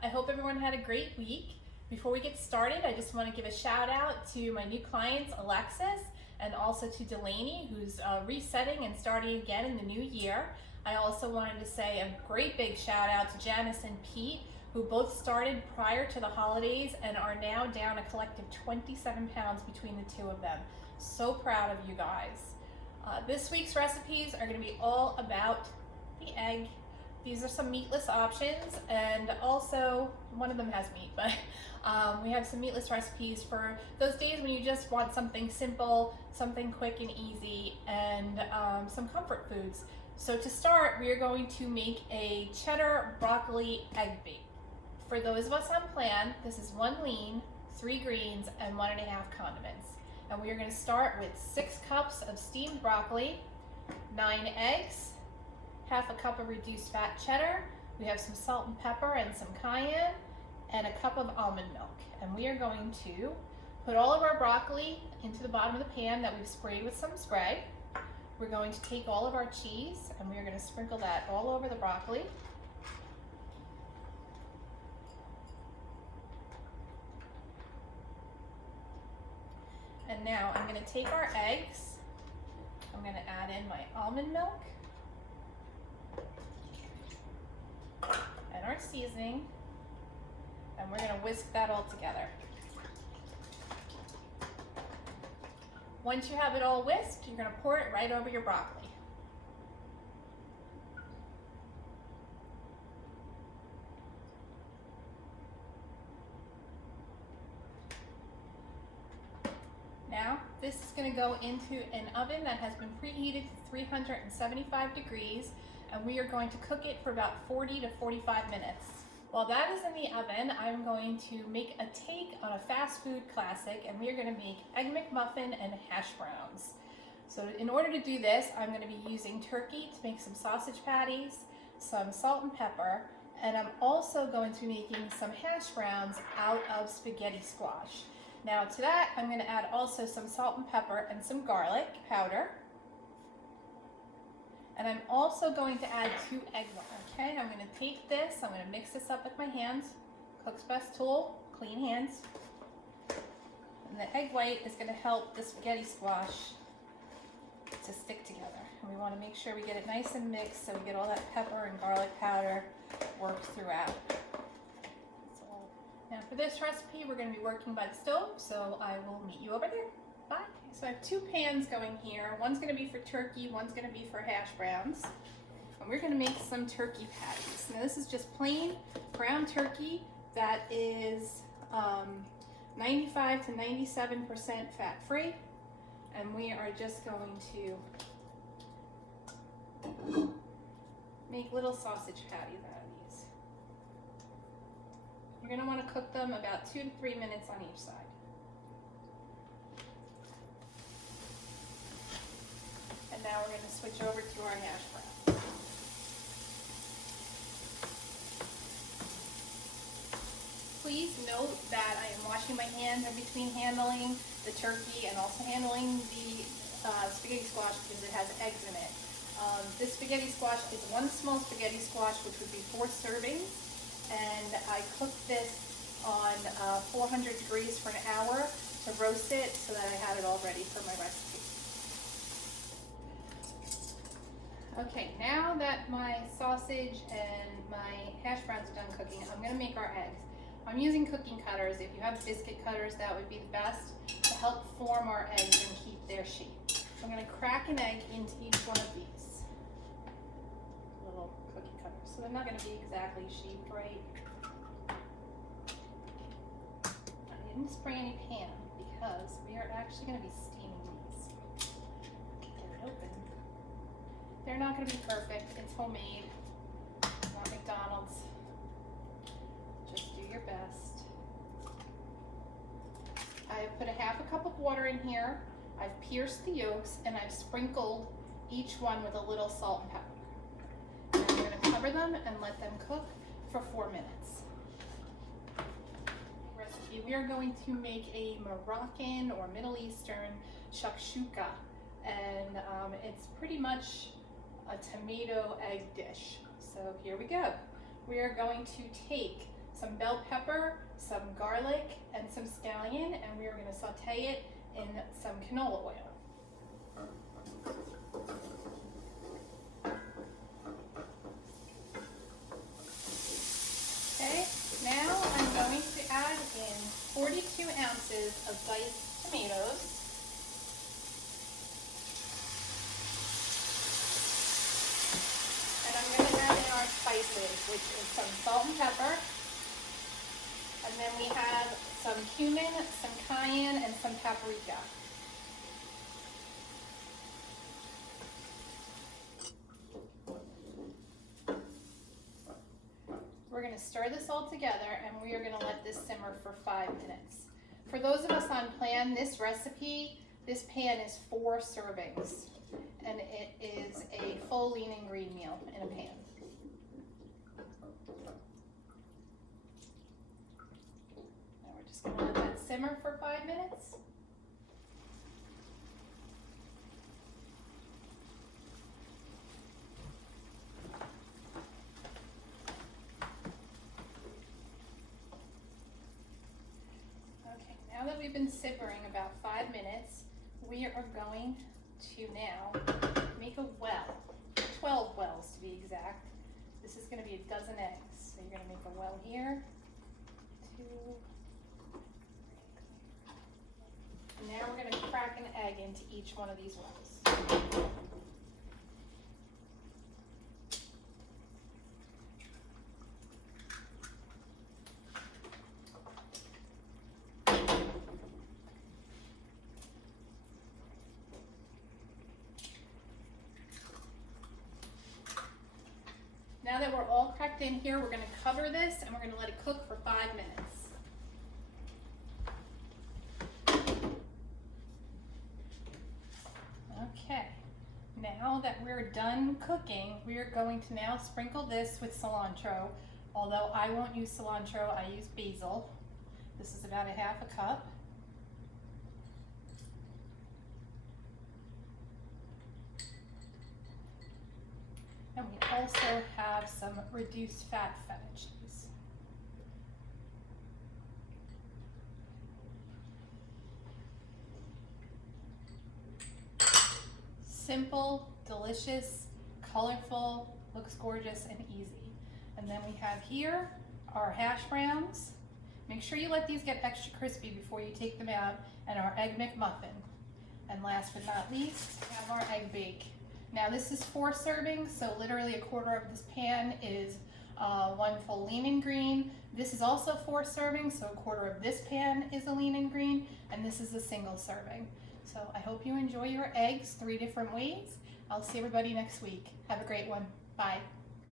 I hope everyone had a great week. Before we get started, I just want to give a shout out to my new clients, Alexis, and also to Delaney, who's resetting and starting again in the new year. I also wanted to say a great big shout out to Janice and Pete, who both started prior to the holidays and are now down a collective 27 pounds between the two of them. So proud of you guys. This week's recipes are going to be all about the egg. These are some meatless options, and also one of them has meat, but we have some meatless recipes for those days when you just want something simple, something quick and easy, and some comfort foods. So to start, we are going to make a cheddar broccoli egg bake. For those of us on plan, this is 1 lean, 3 greens, and 1.5 condiments. And we are going to start with 6 cups of steamed broccoli, 9 eggs, half a cup of reduced fat cheddar. We have some salt and pepper and some cayenne, and a cup of almond milk. And we are going to put all of our broccoli into the bottom of the pan that we've sprayed with some spray. We're going to take all of our cheese and we are going to sprinkle that all over the broccoli. And now I'm going to take our eggs, I'm going to add in my almond milk and our seasoning, and we're going to whisk that all together. Once you have it all whisked, you're going to pour it right over your broccoli. Now, this is going to go into an oven that has been preheated to 375 degrees, and we are going to cook it for about 40 to 45 minutes. While that is in the oven, I'm going to make a take on a fast food classic, and we are going to make Egg McMuffin and hash browns. So in order to do this, I'm going to be using turkey to make some sausage patties, some salt and pepper, and I'm also going to be making some hash browns out of spaghetti squash. Now to that, I'm going to add also some salt and pepper and some garlic powder. And I'm also going to add 2 egg whites. Okay, I'm going to take this, I'm going to mix this up with my hands. Cook's Best tool, clean hands. And the egg white is going to help the spaghetti squash to stick together. And we want to make sure we get it nice and mixed so we get all that pepper and garlic powder worked throughout. Now for this recipe, we're going to be working by the stove, so I will meet you over there. Bye. So I have 2 pans going here. One's going to be for turkey, one's going to be for hash browns. And we're going to make some turkey patties. Now this is just plain ground turkey that is 95 to 97% fat-free. And we are just going to make little sausage patties out of these. You're going to want to cook them about 2 to 3 minutes on each side. And now we're going to switch over to our hash brown. Please note that I am washing my hands in between handling the turkey and also handling the spaghetti squash because it has eggs in it. This spaghetti squash is 1 small spaghetti squash, which would be 4 servings. And I cooked this on 400 degrees for an hour to roast it so that I had it all ready for my recipe. Okay, now that my sausage and my hash browns are done cooking, I'm going to make our eggs. I'm using cooking cutters. If you have biscuit cutters, that would be the best to help form our eggs and keep their shape. So I'm going to crack an egg into each one of these little cookie cutters. So they're not going to be exactly shaped right. I didn't spray any pan because we are actually going to be steaming these. Get it open. They're not going to be perfect. It's homemade. It's not McDonald's. Just do your best. I've put a half a cup of water in here. I've pierced the yolks and I've sprinkled each one with a little salt and pepper. And I'm going to cover them and let them cook for 4 minutes. Recipe, we are going to make a Moroccan or Middle Eastern shakshuka, and it's pretty much a tomato egg dish. So here we go. We are going to take some bell pepper, some garlic, and some scallion, and we are going to saute it in some canola oil. Okay, now I'm going to add in 42 ounces of diced tomatoes. And I'm going to add in our spices, which is some salt and pepper. And then we have some cumin, some cayenne, and some paprika. We're going to stir this all together and we are going to let this simmer for 5 minutes. For those of us on plan, this recipe, this pan is 4 servings and it is a full lean and green meal in a pan. Now we're just going to let that simmer for 5 minutes. Now that we've been simmering about 5 minutes, we are going to now make a well, 12 wells to be exact. This is going to be a dozen eggs. So you're going to make a well here, 2, 3. And now we're going to crack an egg into each one of these wells. Now that we're all cracked in here, we're going to cover this and we're going to let it cook for 5 minutes. Okay, now that we're done cooking, we are going to now sprinkle this with cilantro. Although I won't use cilantro, I use basil. This is about 1/2 cup. And we also have some reduced fat feta cheese. Simple, delicious, colorful, looks gorgeous and easy. And then we have here our hash browns. Make sure you let these get extra crispy before you take them out, and our egg McMuffin. And last but not least, we have our egg bake. Now this is 4 servings, so literally 1/4 of this pan is 1 full lean and green. This is also 4 servings, so 1/4 of this pan is a lean and green, and this is a single serving. So I hope you enjoy your eggs 3 different ways. I'll see everybody next week. Have a great one. Bye.